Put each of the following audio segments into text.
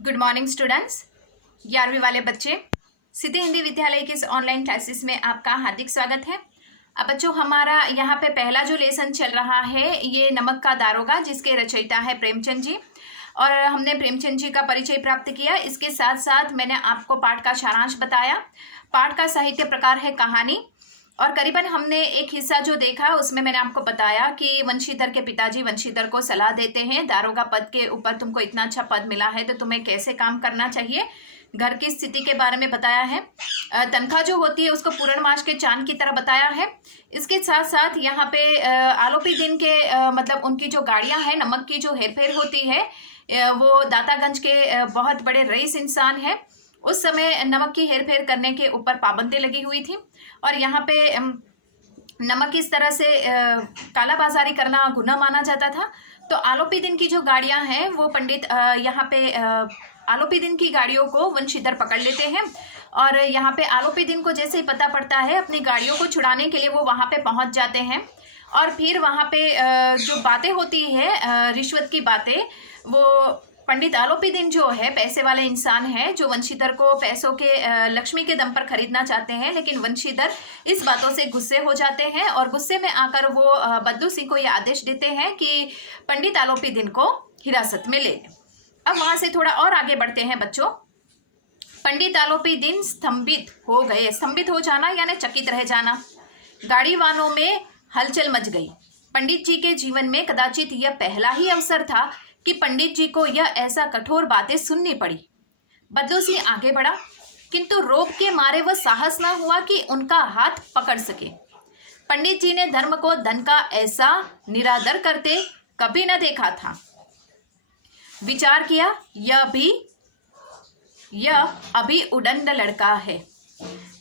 Good morning students. 11वीं वाले बच्चे, सिद्धि हिंदी विद्यालय की इस ऑनलाइन क्लासेस में आपका हार्दिक स्वागत है। अब बच्चों, हमारा यहाँ पे पहला जो लेसन चल रहा है ये नमक का दारोगा, जिसके रचयिता है प्रेमचंद जी। और हमने प्रेमचंद जी का परिचय प्राप्त किया। इसके साथ साथ मैंने आपको पाठ का सारांश बताया। पाठ का साहित्य प्रकार है कहानी। और करीबन हमने एक हिस्सा जो देखा उसमें मैंने आपको बताया कि वंशीधर के पिताजी वंशीधर को सलाह देते हैं, दारोगा पद के ऊपर तुमको इतना अच्छा पद मिला है तो तुम्हें कैसे काम करना चाहिए। घर की स्थिति के बारे में बताया है। तनख्वाह जो होती है उसको पूर्णमास के चांद की तरह बताया है। इसके साथ साथ यहाँ पे आलोपी दिन के मतलब उनकी जो गाड़ियाँ हैं, नमक की जो हेरफेर होती है, वो दातागंज के बहुत बड़े रईस इंसान है। उस समय नमक की हेरफेर करने के ऊपर पाबंदी लगी हुई थी। और यहाँ पे नमक इस तरह से कालाबाजारी करना गुनाह माना जाता था। तो आलोपी दिन की जो गाड़ियां हैं वो पंडित यहाँ पे आलोपी दिन की गाड़ियों को वंशीधर पकड़ लेते हैं। और यहाँ पे आलोपी दिन को जैसे ही पता पड़ता है, अपनी गाड़ियों को छुड़ाने के लिए वो वहाँ पे पहुँच जाते हैं। और फिर वहाँ पे जो बातें होती है, रिश्वत की बातें, वो पंडित आलोपी दिन जो है पैसे वाले इंसान है, जो वंशीधर को पैसों के लक्ष्मी के दम पर खरीदना चाहते हैं। लेकिन वंशीधर इस बातों से गुस्से हो जाते हैं और गुस्से में आकर वो बद्दू सिंह को यह आदेश देते हैं कि पंडित आलोपी दिन को हिरासत में ले। अब वहां से थोड़ा और आगे बढ़ते हैं बच्चों। पंडित आलोपी दिन स्तंभित हो गए। स्तंभित हो जाना यानी चकित रह जाना। गाड़ी वालों में हलचल मच गई। पंडित जी के जीवन में कदाचित यह पहला ही अवसर था कि पंडित जी को यह ऐसा कठोर बातें सुननी पड़ी। बद्दू सिंह आगे बढ़ा, किंतु रोब के मारे वह साहस न हुआ कि उनका हाथ पकड़ सके। पंडित जी ने धर्म को धन का ऐसा निरादर करते कभी न देखा था। विचार किया, यह अभी उदंड लड़का है।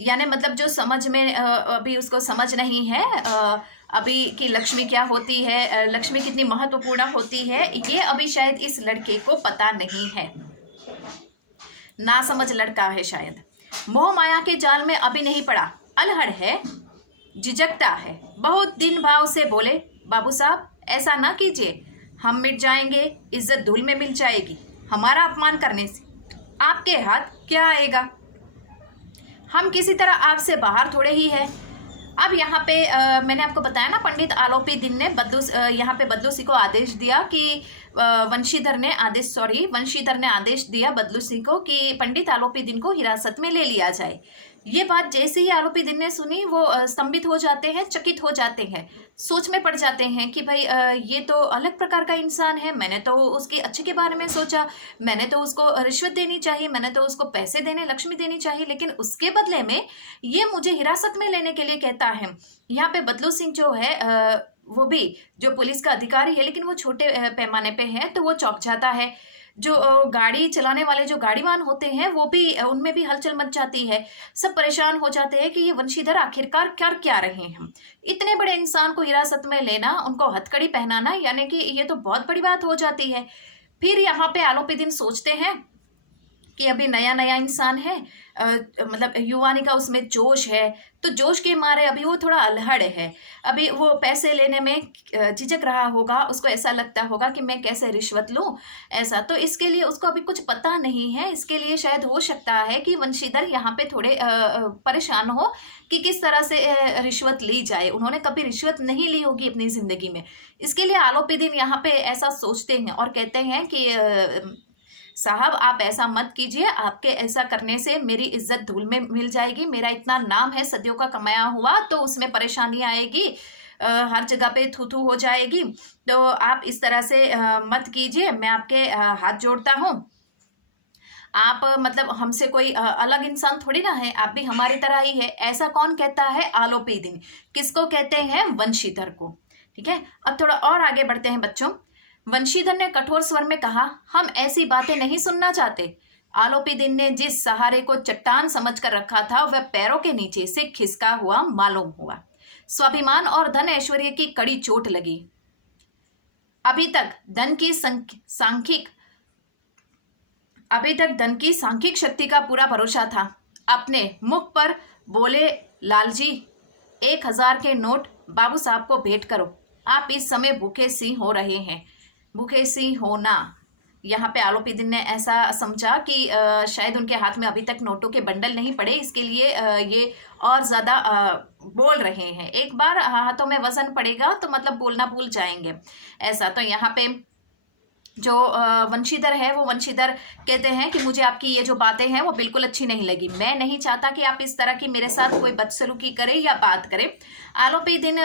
यानी मतलब जो समझ में अभी उसको समझ नहीं है अभी कि लक्ष्मी क्या होती है, लक्ष्मी कितनी महत्वपूर्ण होती है, ये अभी शायद इस लड़के को पता नहीं है। ना समझ लड़का है शायद। मोह माया के जाल में अभी नहीं पड़ा, अनहड़ है, झिझकता है। बहुत दिन भाव से बोले, बाबू साहब ऐसा ना कीजिए, हम मिट जाएंगे, इज्जत धूल में मिल जाएगी। हमारा अपमान करने से आपके हाथ क्या आएगा? हम किसी तरह आपसे बाहर थोड़े ही है। अब यहाँ पे मैंने आपको बताया ना, पंडित आलोपी दिन ने यहाँ पे बद्दू सिंह को आदेश दिया कि वंशीधर ने आदेश दिया बद्दू सिंह को कि पंडित आलोपी दिन को हिरासत में ले लिया जाए। ये बात जैसे ही आलोपी दिन ने सुनी, वो स्तंभित हो जाते हैं, चकित हो जाते हैं, सोच में पड़ जाते हैं कि भाई ये तो अलग प्रकार का इंसान है। मैंने तो उसके अच्छे के बारे में सोचा, मैंने तो उसको रिश्वत देनी चाहिए, मैंने तो उसको पैसे देने, लक्ष्मी देनी चाहिए, लेकिन उसके बदले में ये मुझे हिरासत में लेने के लिए कहता है। यहाँ पे बदलू सिंह जो है वो भी जो पुलिस का अधिकारी है, लेकिन वो छोटे पैमाने पे है, तो वो चौंक जाता है। जो गाड़ी चलाने वाले जो गाड़ीवान होते हैं वो भी, उनमें भी हलचल मच जाती है। सब परेशान हो जाते हैं कि ये वंशीधर आखिरकार कर क्या रहे हैं। इतने बड़े इंसान को हिरासत में लेना, उनको हथकड़ी पहनाना, यानी कि ये तो बहुत बड़ी बात हो जाती है। फिर यहाँ पे आलोपी दिन सोचते हैं कि अभी नया नया इंसान है, मतलब युवानी का उसमें जोश है, तो जोश के मारे अभी वो थोड़ा अल्हड़ है। अभी वो पैसे लेने में झिझक रहा होगा, उसको ऐसा लगता होगा कि मैं कैसे रिश्वत लूं, ऐसा। तो इसके लिए उसको अभी कुछ पता नहीं है। इसके लिए शायद हो सकता है कि वंशीधर यहाँ पे थोड़े परेशान हो कि किस तरह से रिश्वत ली जाए। उन्होंने कभी रिश्वत नहीं ली होगी अपनी जिंदगी में। इसके लिए आलोपी दिन यहाँ पे ऐसा सोचते हैं और कहते हैं कि साहब आप ऐसा मत कीजिए, आपके ऐसा करने से मेरी इज्जत धूल में मिल जाएगी। मेरा इतना नाम है सदियों का कमाया हुआ, तो उसमें परेशानी आएगी, हर जगह पे थू थू हो जाएगी। तो आप इस तरह से मत कीजिए, मैं आपके हाथ जोड़ता हूँ। आप मतलब हमसे कोई अलग इंसान थोड़ी ना है, आप भी हमारी तरह ही है। ऐसा कौन कहता है? आलोपी दिन। किसको कहते हैं? वंशीधर को। ठीक है, अब थोड़ा और आगे बढ़ते हैं बच्चों। वंशीधर ने कठोर स्वर में कहा, हम ऐसी बातें नहीं सुनना चाहते। आलोपी दिन ने जिस सहारे को चट्टान समझकर रखा था वह पैरों के नीचे से खिसका हुआ मालूम हुआ। स्वाभिमान और धन ऐश्वर्य की कड़ी चोट लगी। अभी तक धन की सांख्यिक शक्ति का पूरा भरोसा था। अपने मुख पर बोले, लालजी 1000 के नोट बाबू साहब को भेंट करो। आप इस समय भूखे सिंह हो रहे हैं। भूखे सिंह होना यहाँ पे आलोपी दिन ने ऐसा समझा कि शायद उनके हाथ में अभी तक नोटों के बंडल नहीं पड़े, इसके लिए ये और ज़्यादा बोल रहे हैं। एक बार हाथों में वजन पड़ेगा तो मतलब बोलना भूल जाएंगे ऐसा। तो यहाँ पे जो वंशीधर है वो वंशीधर कहते हैं कि मुझे आपकी ये जो बातें हैं वो बिल्कुल अच्छी नहीं लगी, मैं नहीं चाहता कि आप इस तरह की मेरे साथ कोई बदसलूकी करें या बात करें। आलोपी दिन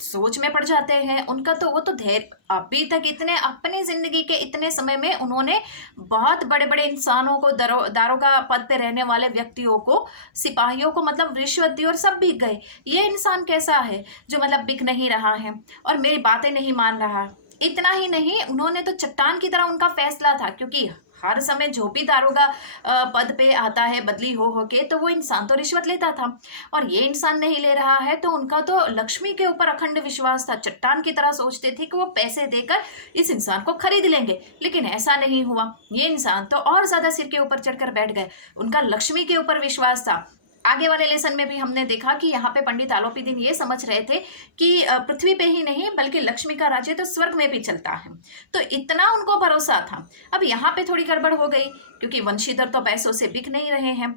सोच में पड़ जाते हैं। उनका तो वो तो धैर्य, अभी तक इतने अपनी जिंदगी के इतने समय में उन्होंने बहुत बड़े बड़े इंसानों को, दारोगा पद पे रहने वाले व्यक्तियों को, सिपाहियों को मतलब रिश्वत दी और सब बिक गए। ये इंसान कैसा है जो मतलब बिक नहीं रहा है और मेरी बातें नहीं मान रहा। इतना ही नहीं, उन्होंने तो चट्टान की तरह उनका फैसला था, क्योंकि हर समय जो भी दारोगा पद पे आता है बदली हो के, तो वो इंसान तो रिश्वत लेता था और ये इंसान नहीं ले रहा है। तो उनका तो लक्ष्मी के ऊपर अखंड विश्वास था, चट्टान की तरह सोचते थे कि वो पैसे देकर इस इंसान को खरीद लेंगे, लेकिन ऐसा नहीं हुआ। ये इंसान तो और ज्यादा सिर के ऊपर चढ़कर बैठ गए, उनका लक्ष्मी के ऊपर विश्वास था। आगे वाले लेसन में भी हमने देखा कि यहाँ पे पंडित आलोपी दिन ये समझ रहे थे कि पृथ्वी पे ही नहीं बल्कि लक्ष्मी का राज्य तो स्वर्ग में भी चलता है, तो इतना उनको भरोसा था। अब यहाँ पे थोड़ी गड़बड़ हो गई, क्योंकि वंशीधर तो पैसों से बिक नहीं रहे हैं।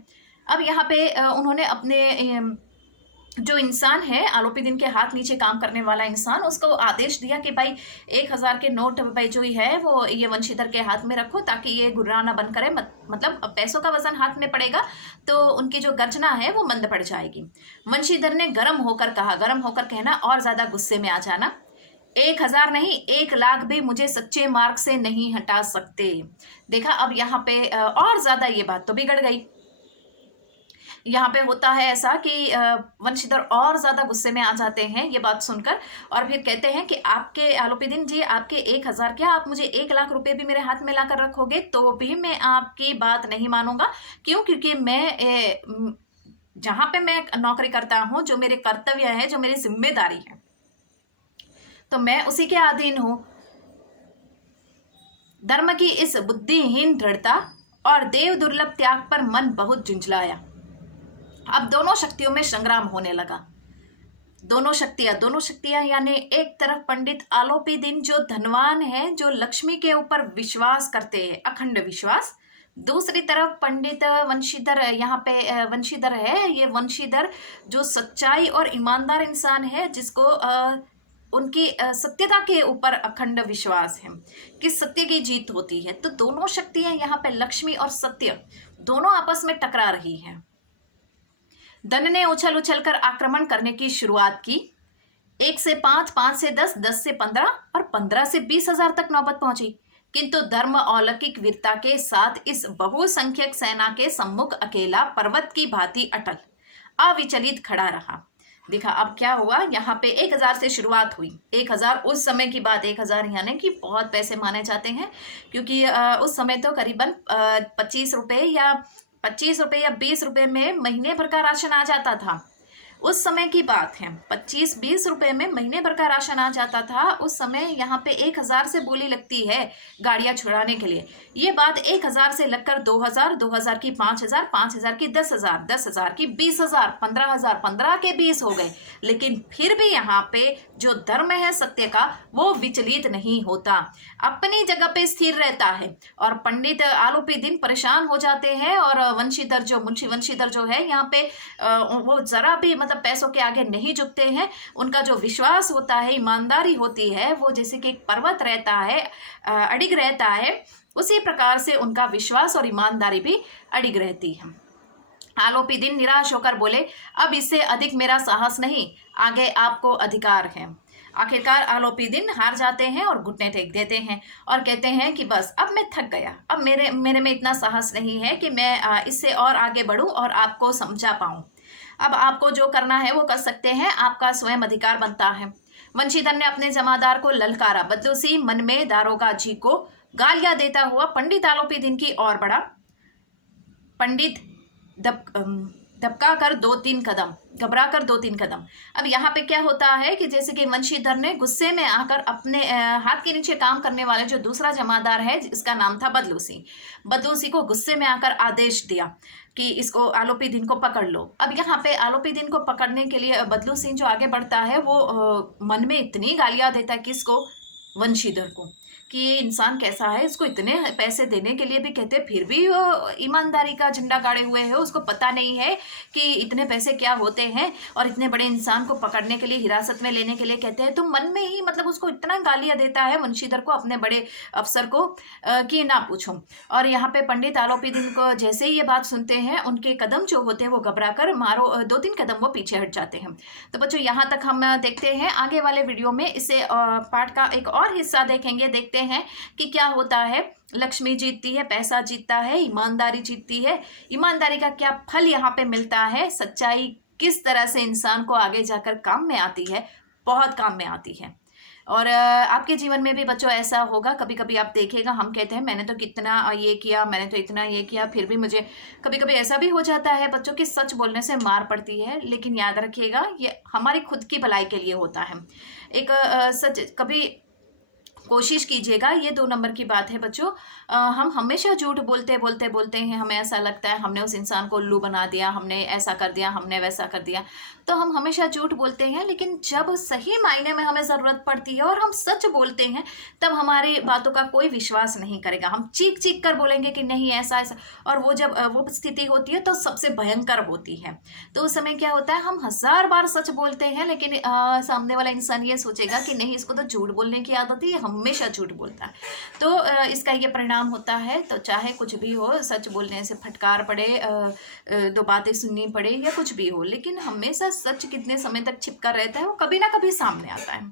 अब यहाँ पे उन्होंने अपने जो इंसान है आलोपी दिन के हाथ नीचे काम करने वाला इंसान, उसको आदेश दिया कि भाई 1000 के नोट भाई जो ही है वो ये वंशीधर के हाथ में रखो, ताकि ये गुर्रा ना बन करे, मतलब पैसों का वजन हाथ में पड़ेगा तो उनकी जो गर्जना है वो मंद पड़ जाएगी। वंशीधर ने गर्म होकर कहा, गर्म होकर कहना और ज्यादा गुस्से में आ जाना, 1000 नहीं 1,00,000 भी मुझे सच्चे मार्ग से नहीं हटा सकते। देखा, अब यहाँ पे और ज्यादा ये बात तो बिगड़ गई। यहाँ पे होता है ऐसा कि वंशीधर और ज्यादा गुस्से में आ जाते हैं ये बात सुनकर, और फिर कहते हैं कि आपके आलोपी दिन जी, आपके 1000 क्या, आप मुझे 1,00,000 रुपए भी मेरे हाथ में लाकर रखोगे तो भी मैं आपकी बात नहीं मानूंगा। क्यों? क्योंकि मैं जहां पे मैं नौकरी करता हूँ, जो मेरे कर्तव्य है, जो मेरी जिम्मेदारी है, तो मैं उसी के अधीन हूँ। धर्म की इस बुद्धिहीन दृढ़ता और देव दुर्लभ त्याग पर मन बहुत झुंझलाया। अब दोनों शक्तियों में संग्राम होने लगा। दोनों शक्तियां यानी एक तरफ पंडित आलोपी दिन जो धनवान है, जो लक्ष्मी के ऊपर विश्वास करते हैं, अखंड विश्वास, दूसरी तरफ पंडित वंशीधर, यहाँ पे वंशीधर है, ये वंशीधर जो सच्चाई और ईमानदार इंसान है, जिसको उनकी सत्यता के ऊपर अखंड विश्वास है कि सत्य की जीत होती है। तो दोनों शक्तियां यहाँ पे लक्ष्मी और सत्य दोनों आपस में टकरा रही हैं। धन ने उछल उछल कर आक्रमण करने की शुरुआत की। 1 से 5, 5 से 10, 10 से 15 और 15 से 20,000 तक नौबत पहुंची, किंतु धर्म अलौकिक वीरता के साथ इस बहुसंख्यक सेना के सम्मुख अकेला पर्वत की भांति अटल अविचलित खड़ा रहा। देखा, अब क्या हुआ, यहाँ पे 1000 से शुरुआत हुई। 1000 उस समय की बात, 1000 यानी कि बहुत पैसे माने जाते हैं, क्योंकि उस समय तो करीबन 25 रुपए या 20 रुपए में महीने भर का राशन आ जाता था। उस समय की बात है, 25-20 रुपए में महीने भर का राशन आ जाता था उस समय। यहाँ पे 1000 से बोली लगती है गाड़ियां छुड़ाने के लिए। ये बात 1000 से लगकर 2000, 2000 की 5000, 5000 की 10,000, 10,000 की 20,000, 15,000, 15 के 20 हो गए। लेकिन फिर भी यहाँ पे जो धर्म है सत्य का, वो विचलित नहीं होता, अपनी जगह पे स्थिर रहता है। और पंडित आलोपी दिन परेशान हो जाते हैं, और वंशीधर जो मुंशी वंशीधर जो है यहाँ पे वो जरा भी मतलब पैसों के आगे नहीं झुकते हैं। उनका जो विश्वास होता है, ईमानदारी होती है, वो जैसे कि एक पर्वत रहता है, अडिग रहता है, उसी प्रकार से उनका विश्वास और ईमानदारी भी अडिग रहती है। आलोपी दिन निराश होकर बोले, अब इससे अधिक मेरा साहस नहीं, आगे आपको अधिकार है। आखिरकार आलोपी दिन हार जाते हैं और घुटने टेक देते हैं और कहते हैं कि बस अब मैं थक गया, अब मेरे में इतना साहस नहीं है कि मैं इससे और आगे बढ़ूं और आपको समझा पाऊं। अब आपको जो करना है वो कर सकते हैं, आपका स्वयं अधिकार बनता है। वंशीधर ने अपने जमादार को ललकारा। बदलूसी मन में दारोगा जी को गालियां देता हुआ पंडित आलोपी दिन की ओर बढ़ा। पंडित धपका कर 2-3 कदम, घबरा कर 2-3 कदम। अब यहाँ पे क्या होता है कि जैसे कि वंशीधर ने गुस्से में आकर अपने हाथ के नीचे काम करने वाले जो दूसरा जमादार है, जिसका नाम था बदलूसी को गुस्से में आकर आदेश दिया कि इसको आलोपी दिन को पकड़ लो। अब यहाँ पे आलोपी दिन को पकड़ने के लिए बदलूसी जो आगे बढ़ता है, वो मन में इतनी गालियां देता है, किसको? वंशीधर को। कि ये इंसान कैसा है, इसको इतने पैसे देने के लिए भी कहते हैं, फिर भी वो ईमानदारी का झंडा गाड़े हुए है, उसको पता नहीं है कि इतने पैसे क्या होते हैं, और इतने बड़े इंसान को पकड़ने के लिए, हिरासत में लेने के लिए कहते हैं। तो मन में ही मतलब उसको इतना गालियां देता है मुंशीधर को, अपने बड़े अफसर को, कि ना पूछो। और यहाँ पे पंडित आलोपीदीन को जैसे ही ये बात सुनते हैं, उनके कदम जो होते हैं वो घबरा कर मारो 2-3 कदम वो पीछे हट जाते हैं। तो बच्चों यहाँ तक हम देखते हैं। आगे वाले वीडियो में इसे पाठ का एक और हिस्सा देखेंगे, देखते हैं कि क्या होता है। लक्ष्मी जीतती है, पैसा जीतता है, ईमानदारी जीतती है, ईमानदारी का क्या फल यहाँ पे मिलता है, सच्चाई किस तरह से इंसान को आगे जाकर काम में आती है, बहुत काम में आती है। और आपके जीवन में भी बच्चों ऐसा होगा, कभी कभी आप देखिएगा, हम कहते हैं मैंने तो कितना ये किया, मैंने तो इतना ये किया, फिर भी मुझे कभी कभी ऐसा भी हो जाता है बच्चों कि सच बोलने से मार पड़ती है। लेकिन याद रखिएगा, ये हमारी खुद की भलाई के लिए होता है। एक सच कभी कोशिश कीजिएगा, ये 2 नंबर की बात है बच्चों। हम हमेशा झूठ बोलते बोलते बोलते हैं, हमें ऐसा लगता है हमने उस इंसान को उल्लू बना दिया, हमने ऐसा कर दिया, हमने वैसा कर दिया, तो हम हमेशा झूठ बोलते हैं। लेकिन जब सही मायने में हमें ज़रूरत पड़ती है और हम सच बोलते हैं, तब हमारी बातों का कोई विश्वास नहीं करेगा। हम चीख चीख कर बोलेंगे कि नहीं ऐसा ऐसा, और वो जब वो स्थिति होती है तो सबसे भयंकर होती है। तो उस समय क्या होता है, हम 1000 बार सच बोलते हैं, लेकिन सामने वाला इंसान ये सोचेगा कि नहीं, इसको तो झूठ बोलने की आदत है, ये हमेशा झूठ बोलता है। तो इसका ये परिणाम होता है। तो चाहे कुछ भी हो, सच बोलने से फटकार पड़े, 2 बातें सुननी पड़े, या कुछ भी हो, लेकिन हमेशा सच कितने समय तक छिपका रहता है, वो कभी ना कभी सामने आता है।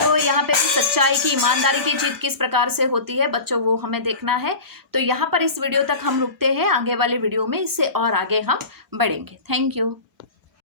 तो यहाँ पे सच्चाई की, ईमानदारी की जीत किस प्रकार से होती है बच्चों, वो हमें देखना है। तो यहाँ पर इस वीडियो तक हम रुकते हैं, आगे वाले वीडियो में इससे और आगे हम बढ़ेंगे। Thank you.